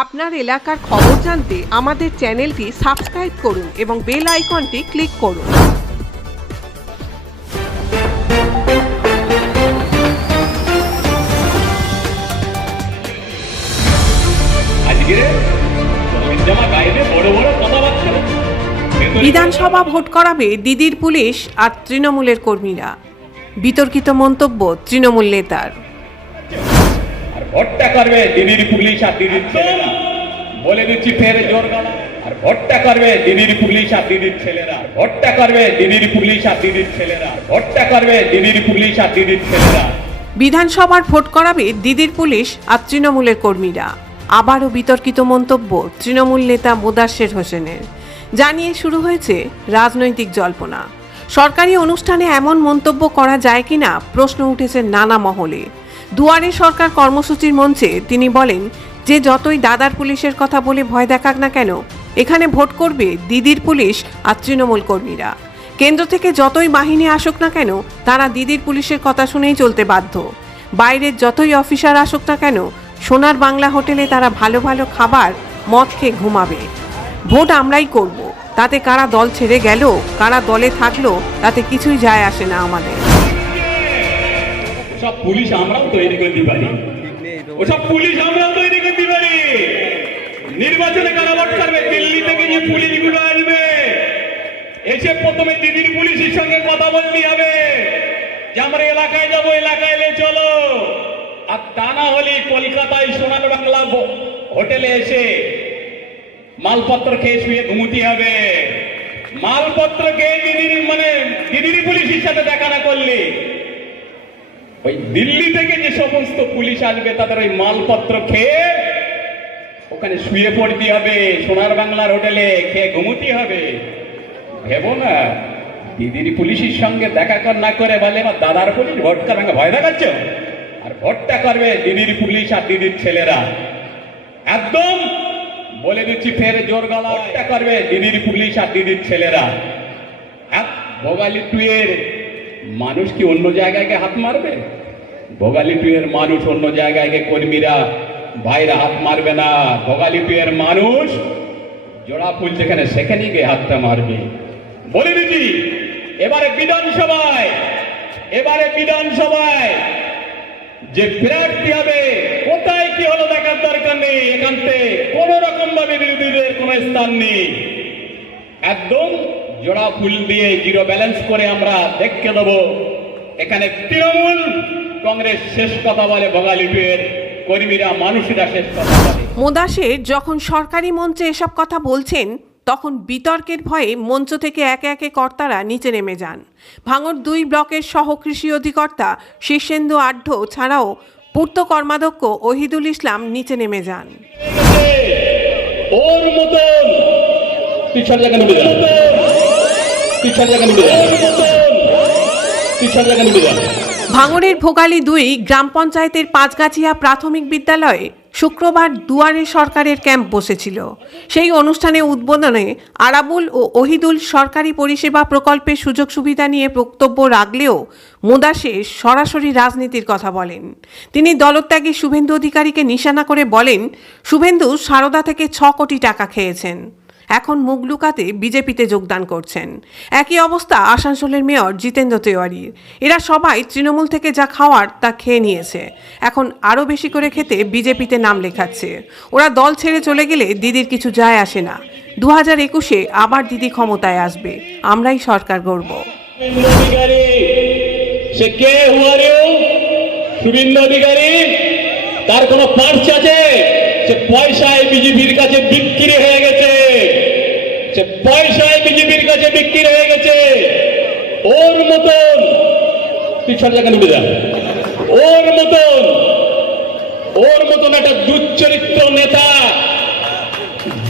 আপনার এলাকার খবর জানতে আমাদের চ্যানেলটি সাবস্ক্রাইব করুন এবং বেল আইকনটি ক্লিক করুন। বিধানসভা ভোট করাবে দিদির পুলিশ আর তৃণমূলের কর্মীরা। বিতর্কিত মন্তব্য তৃণমূল নেতার। ভোটটা করবে দিদির পুলিশ আর দিদির ছেলেরা। বলে দিচ্ছি ফের জোর আর ভোটটা করবে দিদির পুলিশ আর দিদির ছেলেরা। ভোটটা করবে দিদির পুলিশ আর দিদির ছেলেরা। ভোটটা করবে দিদির পুলিশ আর দিদির ছেলেরা। বিধানসভার ভোট করাবে দিদির পুলিশ আর তৃণমূলের কর্মীরা। আবারও বিতর্কিত মন্তব্য তৃণমূল নেতা মোদাশ্বের হোসেনের। জানিয়ে শুরু হয়েছে রাজনৈতিক জল্পনা। সরকারি অনুষ্ঠানে এমন মন্তব্য করা যায় কিনা প্রশ্ন উঠেছে নানা মহলে। দুয়ারে সরকার কর্মসূচির মঞ্চে তিনি বলেন, যে যতই দাদার পুলিশের কথা বলে ভয় দেখাক না কেন, এখানে ভোট করবে দিদির পুলিশ আর তৃণমূল কর্মীরা। কেন্দ্র থেকে যতই বাহিনী আসুক না কেন, তারা দিদির পুলিশের কথা শুনেই চলতে বাধ্য। বাইরের যতই অফিসার আসুক না কেন, সোনার বাংলা হোটেলে তারা ভালো ভালো খাবার, মদ খেয়ে ঘুমাবে। ভোট আমরাই করব। তাতে কারা দল ছেড়ে গেল, কারা দলে থাকল, তাতে কিছুই যায় আসে না আমাদের। সব পুলিশ আমরাও তৈরি করতে পারি। ওসব পুলিশ আমরাও তৈরি করতে পারি। নির্বাচনে কারা ভোট করবে? দিল্লি থেকে যে পুলিশগুলো আসবে, এসে প্রথমে দিদির পুলিশের সঙ্গে কথা বলতে হবে যে, আমরা এলাকায় যাব, এলাকায় এলে চলো। আর তা না হলে কলকাতায় সোনার বাংলা হোটেলে এসে মালপত্র খেয়ে শুয়ে ঘুমুতে হবে। মালপত্র খেয়ে দিদির মানে দিদির পুলিশের সাথে দেখা না করলে ওই দিল্লি থেকে যে সমস্ত পুলিশ আসবে, তাদের ওই মালপত্র খেয়ে ওখানে শুয়ে পড়তে হবে, সোনার বাংলার হোটেলে খেয়ে ঘুমুতে হবে। ভেবো না, দিদির পুলিশের সঙ্গে দেখা কর না করে বলে, আমার দাদার পুলিশ ভোট করবে ভয় দেখাচ্ছ? আর ভোটটা করবে দিদির পুলিশ আর দিদির ছেলেরা। একদম বলে দিচ্ছি, ফের জোর গলা ভোটটা করবে দিদির পুলিশ আর দিদির ছেলেরা। ভোগালী টুয়ের মানুষ কি অন্য জায়গায় গিয়ে হাত মারবে? ভোগালী টুয়ের মানুষ অন্য জায়গায় গিয়ে কর্মীরা ভাইরা হাত মারবে না। ভোগালী টুয়ের মানুষ জোড়া ফুল যেখানে সেখানেই গিয়ে হাতটা মারবে। বলে দিচ্ছি, এবারে বিধানসভায় এবারে বিধানসভায় যে প্রার্থী হবে, কোথায় কি হলো দেখার দরকার নেই। এখান থেকে কোন রকম ভাবে বিরোধীদের কোনো স্থান নেই। একদম জোড়া ফুল দিয়ে জিরো ব্যালেন্স করে আমরা দেখতে দেব। এখানে তৃণমূল কংগ্রেস শেষ কথা বলে ভোগালিপের কর্মীরা মানুষেরা শেষ কথা বলে। মোদাসের যখন সরকারি মঞ্চে এসব কথা বলছেন তখন বিতর্কের ভয়ে মঞ্চ থেকে একে একে কর্তারা নিচে নেমে যান। ভাঙর দুই ব্লকের সহ কৃষি অধিকর্তা শীর্ষেন্দু আঢ্য ছাড়াও পূর্ত কর্মাধ্যক্ষ ওহিদুল ইসলাম নিচে নেমে যান। ওর মতন। পিছন ভাঙড়ের ভোগালী দুই গ্রাম পঞ্চায়েতের পাঁচগাছিয়া প্রাথমিক বিদ্যালয়ে শুক্রবার দুয়ারে সরকারের ক্যাম্প বসেছিল। সেই অনুষ্ঠানে উদ্বোধনে আরাবুল ও ওহিদুল সরকারি পরিষেবা প্রকল্পের সুযোগ সুবিধা নিয়ে বক্তব্য রাখলেও মোদাসে সরাসরি রাজনীতির কথা বলেন। তিনি দলত্যাগী শুভেন্দু অধিকারীকে নিশানা করে বলেন, শুভেন্দু সারদা থেকে ছ কোটি টাকা খেয়েছেন। এখন মুখ লুকাতে বিজেপিতে যোগদান করছেন। একই অবস্থা আসানসোলের মেয়র জিতেন্দ্র তেওয়ারির এরা সবাই তৃণমূল থেকে যা খাওয়ার তা খেয়ে নিয়েছে। এখন আরও বেশি করে খেতে বিজেপিতে নাম লেখাচ্ছে। ওরা দল ছেড়ে চলে গেলে দিদির কিছু যায় আসে না। দু হাজার একুশে আবার দিদি ক্ষমতায় আসবে। আমরাই সরকার গড়ব। সে কে অধিকারী, তার কোনো পার্স আছে? সে পয়সায় বিজেপির কাছে বিক্রি হয়ে গেছে সে পয়সায় বিজেপির কাছে বিক্রি হয়ে গেছে ওর মতন পিছন জায়গা নিবে যান ওর মতন ওর মতন একটা দুচ্চরিত্র নেতা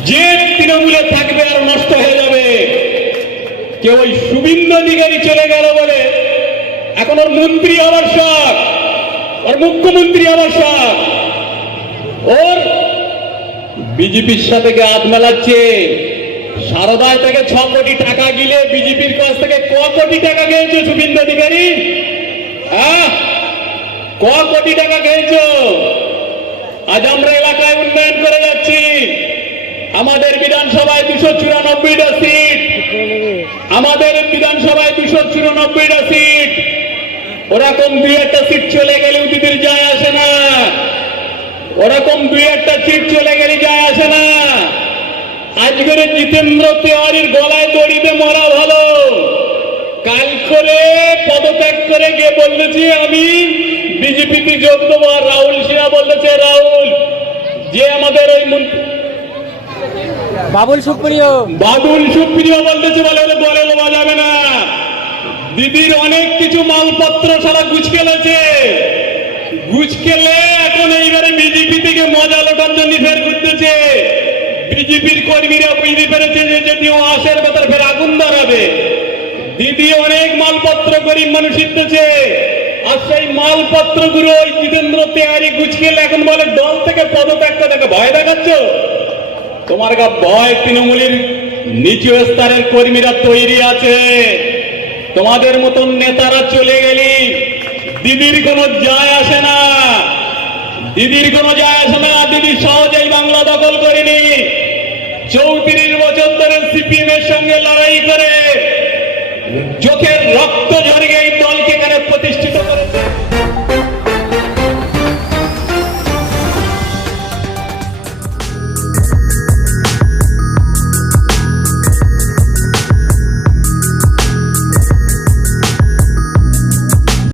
যে তৃণমূলে থাকবে আর নষ্ট হয়ে যাবে। কেউ ওই শুভিন্দু অধিকারী চলে গেল বলে এখন ওর মন্ত্রী হওয়ার শখ, ওর মুখ্যমন্ত্রী হওয়ার শখ। ওর বিজেপির সাথে হাত মেলাচ্ছে? সারদায় থেকে ছ কোটি টাকা গিলে বিজেপির কাছ থেকে ক কোটি টাকা খেয়েছে শুভিন্দু অধিকারী? ক কোটি টাকা খেয়েছো? আজ আমরা এলাকায় উন্নয়ন করে যাচ্ছি। আমাদের বিধানসভায় দুশো চুরানব্বইটা সিট। আমাদের বিধানসভায় দুশো চুরানব্বইটা সিট। ওরকম দুই একটা সিট চলে গেলেও দিদির যায় আসে না। ওরকম দুই একটা সিট চলে গেলে যায় আসে না। আজকের জিতেন্দ্র তেওয়ারির গলায় দড়িতে মরা ভালো। কাল করে পদত্যাগ করে গিয়ে বলতেছি আমি বিজেপিতে যোগ দেবো আর রাহুল সিনহা বলতেছে রাহুল যে আমাদের ওই বাবুল সুপ্রিয়। বাদুল সুপ্রিয় বলতেছে বলে ওদের দলে নেওয়া যাবে না। দিদির অনেক কিছু মালপত্র সারা গুছকেলেছে গুছকেলে এখন এইবারে বিজেপি থেকে মজা লোটার জন্য ফের করতেছে বিজেপির কর্মীরা বুঝতে পেরেছে যে যদি ও আসের ভেতর ফের আগুন ধরাবে। মালপত্র গরিব মানুষ ইতেছে আর সেই মালপত্রগুলো ওই জিতেন্দ্র তেয়ারি গুছকেলে এখন বলে দল থেকে পদত্যাগ তাকে ভয় দেখাচ্ছ? তোমার গা ভয়, তৃণমূলের নিচু স্তরের কর্মীরা তৈরি আছে। তোমাদের মতন নেতারা চলে গেলি। দিদির কোনো যায় আসে না। দিদির কোনো যায় আসে না। দিদি সহজেই বাংলা দখল করেনি। চৌত্রিশ বছর ধরে সিপিএম এর সঙ্গে লড়াই করে। চোখের রক্ত